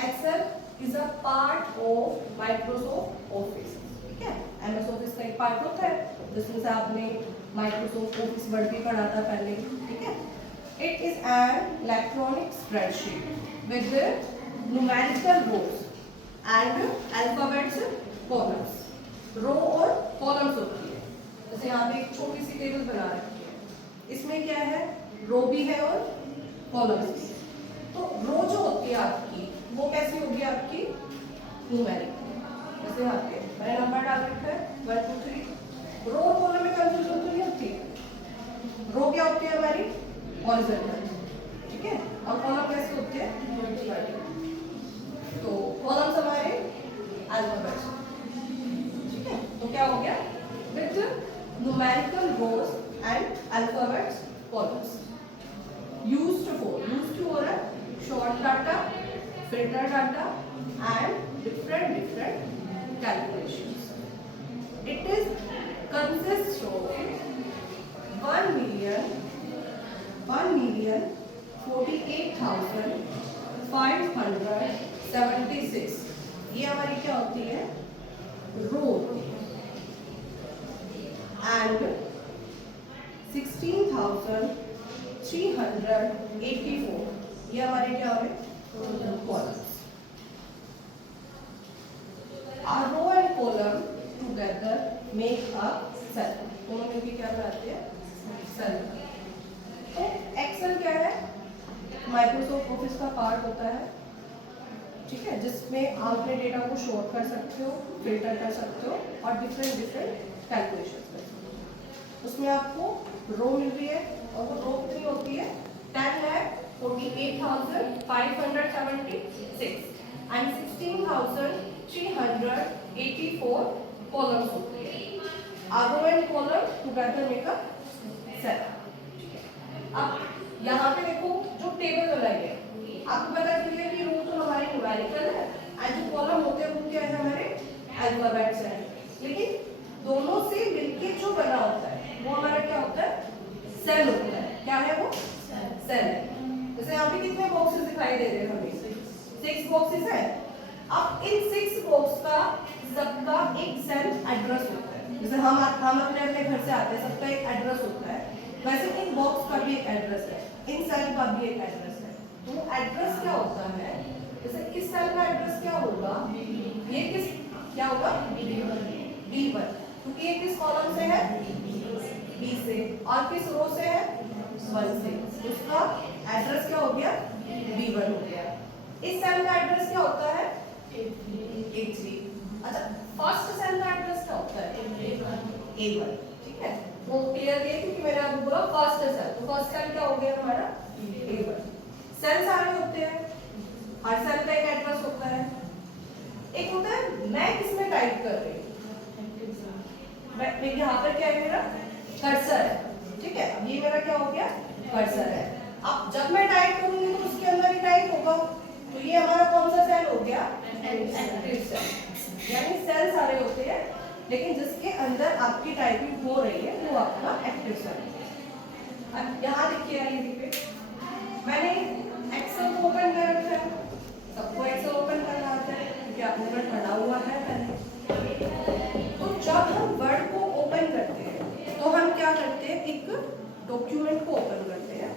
Excel is a part of Microsoft Office. ठीक है, MS Office का एक पार्ट होता है जिसमें से आपने Microsoft Office वर्ड भी पढ़ा था पहले. ठीक है, it is an electronic spreadsheet with the numerical rows and alphabets columns. रो और कॉलम्स होती है. जैसे यहाँ पे एक छोटी सी टेबल बना रखी है, इसमें क्या है, रो भी है और कॉलम्स भी. तो रो जो होती है आपकी वो कैसी होगी आपकी, न्यूमेरिक. जैसे यहाँ पे मैंने नंबर डाल रखा है 1 2 3. रो और कॉलम में कंफ्यूजन तो नहीं होती. रो क्या होती है हमारी, हॉरिजॉन्टल. ठीक है, और कॉलम कैसे होते हैं, वर्टिकल. तो कॉलम्स हमारे अल्फाबेट्स. तो क्या हो गया, with numerical rows and alphabets columns. Used हो रहा है sort data, filter data and different calculations. It is consist of 1,48,576. ये हमारी क्या होती है, रो होती है. and 16,384 ये हमारे क्या हो गए, columns. Our row and column together make a cell. दोनों मिलकर क्या बनाते हैं, सेल. तो एक्सेल क्या है, माइक्रोसॉफ्ट ऑफिस का पार्ट होता है. ठीक है, जिसमें आप अपने डेटा को शॉर्ट कर सकते हो, फिल्टर कर सकते हो और डिफरेंट कैलकुलेशन कर सकते हो. उसमें आपको रो मिल रही है और वो रो कितनी होती है, 10,48,576 एंड 16,384 कॉलम्स होती है. Row and column together make a cell. अब यहाँ पे देखो जो टेबल बनाई है, आपको पता चल गया कि रो तो हमारे न्यूमेरिकल है एंड जो कॉलम होते हैं वो क्या है, हमारे अल्फाबेट्स हैं. लेकिन दोनों से मिलके जो बना होता है वो हमारा क्या होता है, सेल होता है. क्या है वो, सेल है. जैसे यहाँ पे कितने बॉक्सेस दिखाई दे रहे हैं हमें, 6 बॉक्सेस है. अब इन 6 बॉक्स का सबका एक सेल एड्रेस होता है. जैसे हम अपने घर से आते हैं, सबका एक एड्रेस होता है, वैसे इन बॉक्स का भी एक एड्रेस है, इन सेल का भी एक एड्रेस है. तो वो एड्रेस क्या होता है, जैसे इस सेल का एड्रेस क्या होगा, ये किस क्या होगा, B1, क्योंकि ये किस कॉलम से है, B से, और किस रो से है, 1 से. उसका एड्रेस क्या हो गया, B1 हो गया. इस सेल का एड्रेस क्या होता है, A3. अच्छा, फर्स्ट सेल का एड्रेस क्या होता है, A1. ठीक है, वो क्लियर है क्योंकि मैंने आपको बोला फर्स्ट सेल. तो फर्स्ट सेल क्या हो गया हमारा, A1. सेल सारे होते हैं, हर सेल का एक एड्रेस होता है. एक होता है मैं किसमें टाइप कर रही हूँ, मैं यहाँ पर क्या है, मेरा कर्सर है. ठीक है, अब ये मेरा क्या हो गया, कर्सर है. अब जब मैं टाइप करूंगी तो उसके अंदर ही टाइप होगा. तो ये हमारा कौन सा सेल हो गया, एक्टिव सेल. यानी सेल सारे होते हैं लेकिन जिसके अंदर आपकी टाइपिंग हो रही है वो आपका एक्टिव सेल. अब यहाँ देखिए, मैंने एक्सेल को ओपन कर रखा है. सबको एक्सेल ओपन करना आता है क्योंकि आपने वर्ड पढ़ा हुआ है पहले. तो जब हम वर्ड को ओपन करते हैं तो हम क्या करते हैं, एक डॉक्यूमेंट को ओपन करते हैं.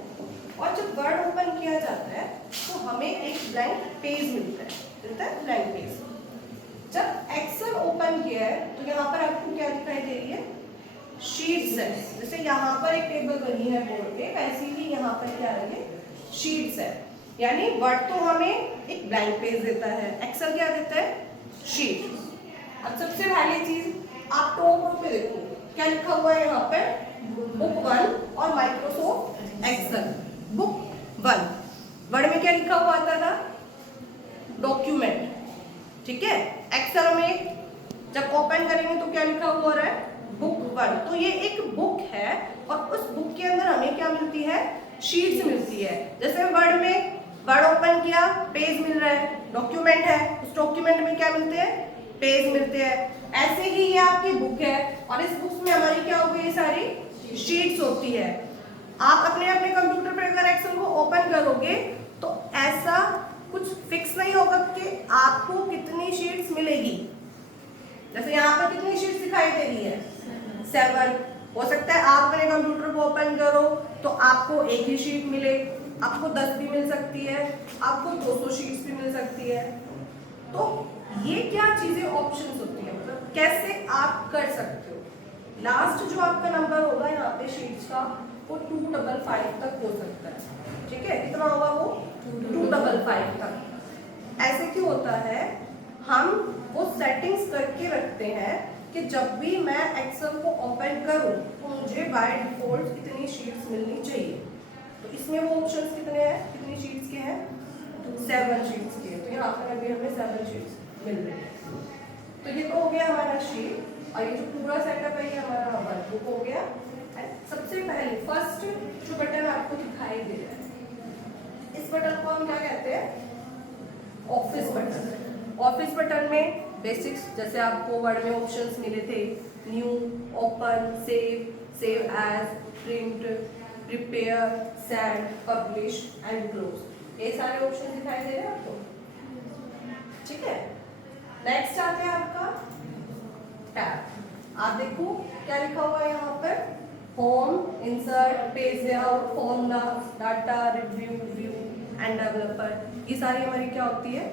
और जब वर्ड ओपन किया जाता है तो हमें एक ब्लैंक पेज मिलता है ब्लैंक पेज. जब एक्सेल ओपन किया है तो यहाँ पर आपको क्या दिखाई दे रही है, शीट्स है. जैसे यहाँ पर एक टेबल बनी है बोर्ड पे, वैसे ही यहाँ पर क्या है, शीट्स है. यानी वर्ड तो हमें एक ब्लैंक पेज देता है, एक्सेल क्या देता है, शीट. अब सबसे पहली चीज आप टॉप रो पे देखो क्या लिखा हुआ है, यहाँ पर बुक 1 और माइक्रोसॉफ्ट एक्सेल. बुक 1 वर्ड में क्या लिखा हुआ आता था, डॉक्यूमेंट. ठीक है, एक्सेल में जब ओपन करेंगे तो क्या लिखा हुआ रहा है, बुक 1. तो ये एक बुक है और उस बुक के अंदर हमें क्या मिलती है, शीट्स मिलती है. जैसे वर्ड में वर्ड ओपन किया, पेज मिल रहा है, डॉक्यूमेंट है, उस डॉक्यूमेंट में क्या मिलते हैं, पेज मिलते हैं. ऐसे ही ये आपकी बुक है और इस बुक में हमारी क्या होगी, ये सारी शीट्स होती है. आप अपने कंप्यूटर पर अगर एक्सेल को ओपन करोगे तो ऐसा कुछ फिक्स नहीं होगा कि आपको कितनी शीट्स मिलेगी। जैसे यहाँ पर कितनी शीट्स दिखाई दे रही है, 7। हो सकता है आप अपने कंप्यूटर को ओपन करो तो आपको एक ही शीट मिले, आपको 10 भी मिल सकती है, आपको 200 शीट्स भी मिल सकती है। तो ये क्या चीजें ऑप्शंस होती है, मतलब कैसे आप कर सकते हो। लास्ट जो आपका नंबर होगा यहाँ पे शीट्स का वो 255 तक हो सकता है, ठीक है। कितना होगा वो 255 तक। ऐसे क्यों होता है, हम वो सेटिंग्स करके रखते हैं कि जब भी मैं एक्सेल को ओपन करूं तो मुझे बाय डिफॉल्ट इतनी शीट्स मिलनी चाहिए। तो इसमें वो ऑप्शंस कितने हैं, कितनी शीट्स के हैं, 7 शीट्स के। तो यहाँ पर अभी हमें 7 शीट्स मिल रही है। तो ये तो हो गया हमारा शीट, और ये जो पूरा सेटअप है ये हमारा वर्कबुक हो गया। सबसे पहले फर्स्ट जो बटन आपको दिखाई दे रहा है, इस बटन को हम क्या कहते हैं, ऑफिस बटन। ऑफिस बटन में बेसिक्स जैसे आपको वर्ड में ऑप्शंस मिले थे, new, open, save, save as, print, prepare, send, publish and close, ये सारे ऑप्शन दिखाई दे रहे हैं आपको, ठीक है। नेक्स्ट आते हैं आपका टैब। आप देखो क्या लिखा हुआ है यहाँ पर, home, insert, page layout, formula, data, review, view end developer, ये सारी हमारी क्या होती है,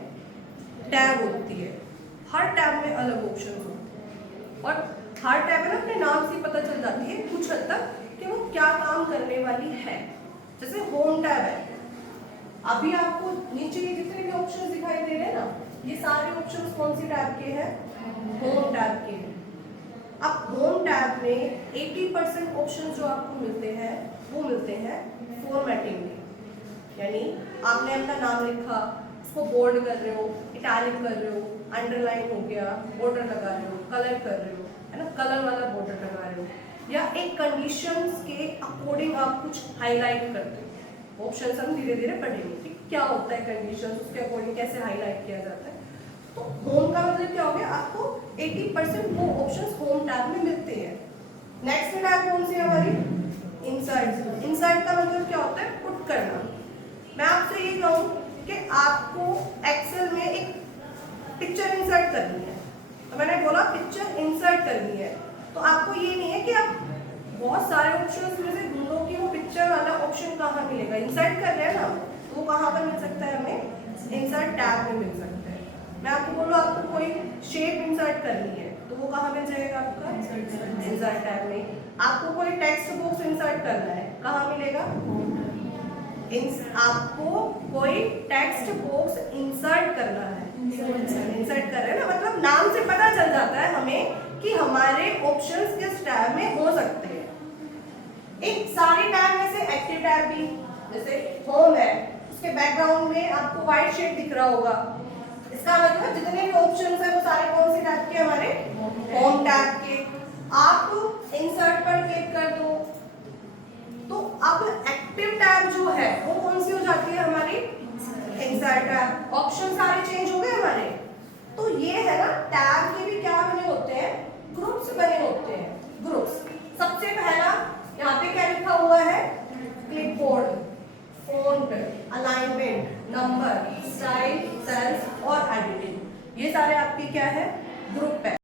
टैब होती है। हर टैब में अलग ऑप्शन होते हैं और हर टैब में अपने नाम से पता चल जाती है कुछ हद तक कि वो क्या काम करने वाली है। जैसे होम टैब है, अभी आपको नीचे ये जितने भी ऑप्शन दिखाई दे रहे हैं ना, ये सारे ऑप्शन कौन सी टैब के हैं, होम टैब के हैं। अब होम टैब में 80% ऑप्शन जो आपको मिलते हैं वो मिलते हैं फॉर्मेटिंग में, यानी आपने अपना नाम लिखा, उसको बोल्ड कर रहे हो, इटैलिक कर रहे हो, अंडरलाइन हो गया, बॉर्डर लगा रहे हो, कलर कर रहे हो, है ना, कलर वाला बॉर्डर लगा रहे हो, या एक कंडीशंस के अकॉर्डिंग आप कुछ हाईलाइट करते हो। ऑप्शंस हम धीरे धीरे पढ़ेंगे कि क्या होता है कंडीशंस, उसके अकॉर्डिंग कैसे हाईलाइट किया जाता है। तो होम का मतलब क्या हो गया, आपको 80% वो ऑप्शंस होम टैब में मिलते हैं। नेक्स्ट टैब कौन सी है हमारी, इंसर्ट। इंसर्ट का मतलब क्या होता है, पुट करना। मैं आपसे ये कहूँ कि आपको एक्सेल में एक पिक्चर इंसर्ट करनी है, तो मैंने बोला पिक्चर इंसर्ट करनी है, तो आपको ये नहीं है कि आप बहुत सारे ऑप्शंस में से ढूंढो कि वो पिक्चर वाला ऑप्शन कहाँ मिलेगा। इंसर्ट कर रहे हैं ना, तो वो कहाँ पर मिल सकता है, हमें इंसर्ट टैब में मिल सकता है। मैं आपको बोलूँ आपको कोई शेप इंसर्ट करनी है तो वो कहाँ मिल जाएगा आपका, इंसर्ट टैब में। आपको कोई टेक्स्ट बॉक्स इंसर्ट करना है, कहाँ मिलेगा, आपको कोई टेक्स्ट बॉक्स इंसर्ट करना है, इंसर्ट कर रहे हैं ना, मतलब नाम से पता चल जाता है हमें कि हमारे ऑप्शंस किस टैब में हो सकते हैं। एक सारे टैब में से एक्टिव टैब भी, जैसे होम है, उसके बैकग्राउंड में आपको व्हाइट शेड दिख रहा होगा, इसका मतलब जितने भी ऑप्शंस है वो सारे कौन से टैब के, हमारे होम टैब के। आप इंसर्ट पर क्लिक कर दो तो अब एक्टिव टैब जो है वो कौन सी हो जाती है, हमारी इंसर्ट टैब। ऑप्शन सारे चेंज हो गए हमारे। तो ये है ना, टैब के भी क्या बने होते हैं, ग्रुप्स बने होते हैं, ग्रुप्स। सबसे पहला यहाँ पे क्या लिखा हुआ है, clipboard, font, alignment, number, style, cells और एडिटिंग, ये सारे आपके क्या है, ग्रुप है।